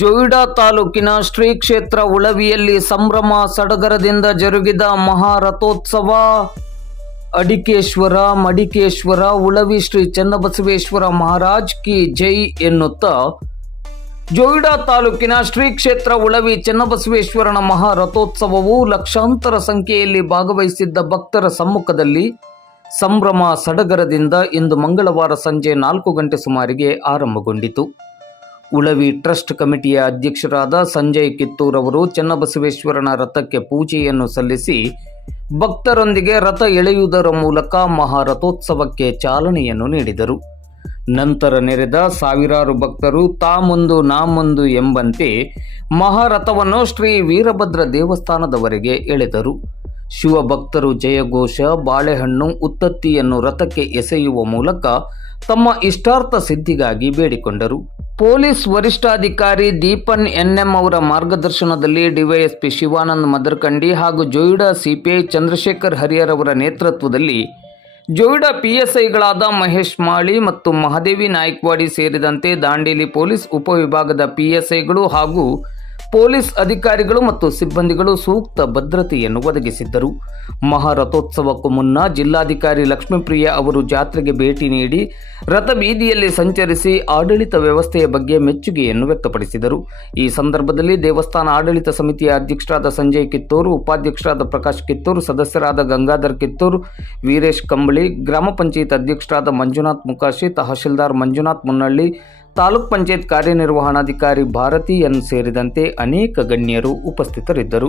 ಜೋಯಿಡಾ ತಾಲೂಕಿನ ಶ್ರೀ ಕ್ಷೇತ್ರ ಉಳವಿಯಲ್ಲಿ ಸಂಭ್ರಮ ಸಡಗರದಿಂದ ಜರುಗಿದ ಮಹಾರಥೋತ್ಸವ. ಅಡಿಕೇಶ್ವರ ಮಡಿಕೇಶ್ವರ ಉಳವಿ ಶ್ರೀ ಚನ್ನಬಸವೇಶ್ವರ ಮಹಾರಾಜ್ ಕಿ ಜೈ ಎನ್ನುತ್ತಾ ಜೋಯಿಡಾ ತಾಲೂಕಿನ ಶ್ರೀ ಕ್ಷೇತ್ರ ಉಳವಿ ಚನ್ನಬಸವೇಶ್ವರನ ಮಹಾರಥೋತ್ಸವವು ಲಕ್ಷಾಂತರ ಸಂಖ್ಯೆಯಲ್ಲಿ ಭಾಗವಹಿಸಿದ್ದ ಭಕ್ತರ ಸಮ್ಮುಖದಲ್ಲಿ ಸಂಭ್ರಮ ಸಡಗರದಿಂದ ಇಂದು ಮಂಗಳವಾರ ಸಂಜೆ 4 ಗಂಟೆ ಸುಮಾರಿಗೆ ಆರಂಭಗೊಂಡಿತು. ಉಳವಿ ಟ್ರಸ್ಟ್ ಕಮಿಟಿಯ ಅಧ್ಯಕ್ಷರಾದ ಸಂಜಯ್ ಕಿತ್ತೂರ್ ಅವರು ಚನ್ನಬಸವೇಶ್ವರನ ರಥಕ್ಕೆ ಪೂಜೆಯನ್ನು ಸಲ್ಲಿಸಿ ಭಕ್ತರೊಂದಿಗೆ ರಥ ಎಳೆಯುವುದರ ಮೂಲಕ ಮಹಾರಥೋತ್ಸವಕ್ಕೆ ಚಾಲನೆಯನ್ನು ನೀಡಿದರು. ನಂತರ ನೆರೆದ ಸಾವಿರಾರು ಭಕ್ತರು ತಾ ಮುಂದು ನಾ ಮುಂದು ಎಂಬಂತೆ ಮಹಾರಥವನ್ನು ಶ್ರೀ ವೀರಭದ್ರ ದೇವಸ್ಥಾನದವರೆಗೆ ಎಳೆದರು. ಶಿವಭಕ್ತರು ಜಯಘೋಷ, ಬಾಳೆಹಣ್ಣು, ಉತ್ತತ್ತಿಯನ್ನು ರಥಕ್ಕೆ ಎಸೆಯುವ ಮೂಲಕ ತಮ್ಮ ಇಷ್ಟಾರ್ಥ ಸಿದ್ಧಿಗಾಗಿ ಬೇಡಿಕೊಂಡರು. ಪೊಲೀಸ್ ವರಿಷ್ಠಾಧಿಕಾರಿ ದೀಪನ್ ಎನ್ಎಂ ಅವರ ಮಾರ್ಗದರ್ಶನದಲ್ಲಿ ಡಿವೈಎಸ್ಪಿ ಶಿವಾನಂದ್ ಮದರ್ಕಂಡಿ ಹಾಗೂ ಜೋಯಿಡಾ ಸಿಪಿಐ ಚಂದ್ರಶೇಖರ್ ಹರಿಹರ್ ಅವರ ನೇತೃತ್ವದಲ್ಲಿ ಜೋಯಿಡಾ ಪಿಎಸ್ಐಗಳಾದ ಮಹೇಶ್ ಮಾಳಿ ಮತ್ತು ಮಹಾದೇವಿ ನಾಯ್ಕವಾಡಿ ಸೇರಿದಂತೆ ದಾಂಡೇಲಿ ಪೊಲೀಸ್ ಉಪವಿಭಾಗದ ಪಿಎಸ್ಐಗಳು ಹಾಗೂ ಪೊಲೀಸ್ ಅಧಿಕಾರಿಗಳು ಮತ್ತು ಸಿಬ್ಬಂದಿಗಳು ಸೂಕ್ತ ಭದ್ರತೆಯನ್ನು ಒದಗಿಸಿದ್ದರು. ಮಹಾರಥೋತ್ಸವಕ್ಕೂ ಮುನ್ನ ಜಿಲ್ಲಾಧಿಕಾರಿ ಲಕ್ಷ್ಮೀಪ್ರಿಯ ಅವರು ಜಾತ್ರೆಗೆ ಭೇಟಿ ನೀಡಿ ರಥ ಬೀದಿಯಲ್ಲಿ ಸಂಚರಿಸಿ ಆಡಳಿತ ವ್ಯವಸ್ಥೆಯ ಬಗ್ಗೆ ಮೆಚ್ಚುಗೆಯನ್ನು ವ್ಯಕ್ತಪಡಿಸಿದರು. ಈ ಸಂದರ್ಭದಲ್ಲಿ ದೇವಸ್ಥಾನ ಆಡಳಿತ ಸಮಿತಿಯ ಅಧ್ಯಕ್ಷರಾದ ಸಂಜಯ್ ಕಿತ್ತೂರು, ಉಪಾಧ್ಯಕ್ಷರಾದ ಪ್ರಕಾಶ್ ಕಿತ್ತೂರು, ಸದಸ್ಯರಾದ ಗಂಗಾಧರ್ ಕಿತ್ತೂರು, ವೀರೇಶ್ ಕಂಬಳಿ, ಗ್ರಾಮ ಪಂಚಾಯತ್ ಅಧ್ಯಕ್ಷರಾದ ಮಂಜುನಾಥ್ ಮುಕಾಶಿ, ತಹಶೀಲ್ದಾರ್ ಮಂಜುನಾಥ್ ಮುನ್ನಳ್ಳಿ, ತಾಲೂಕ್ ಪಂಚಾಯತ್ ಕಾರ್ಯನಿರ್ವಹಣಾಧಿಕಾರಿ ಭಾರತಿ ಎನ್ ಸೇರಿದಂತೆ ಅನೇಕ ಗಣ್ಯರು ಉಪಸ್ಥಿತರಿದ್ದರು.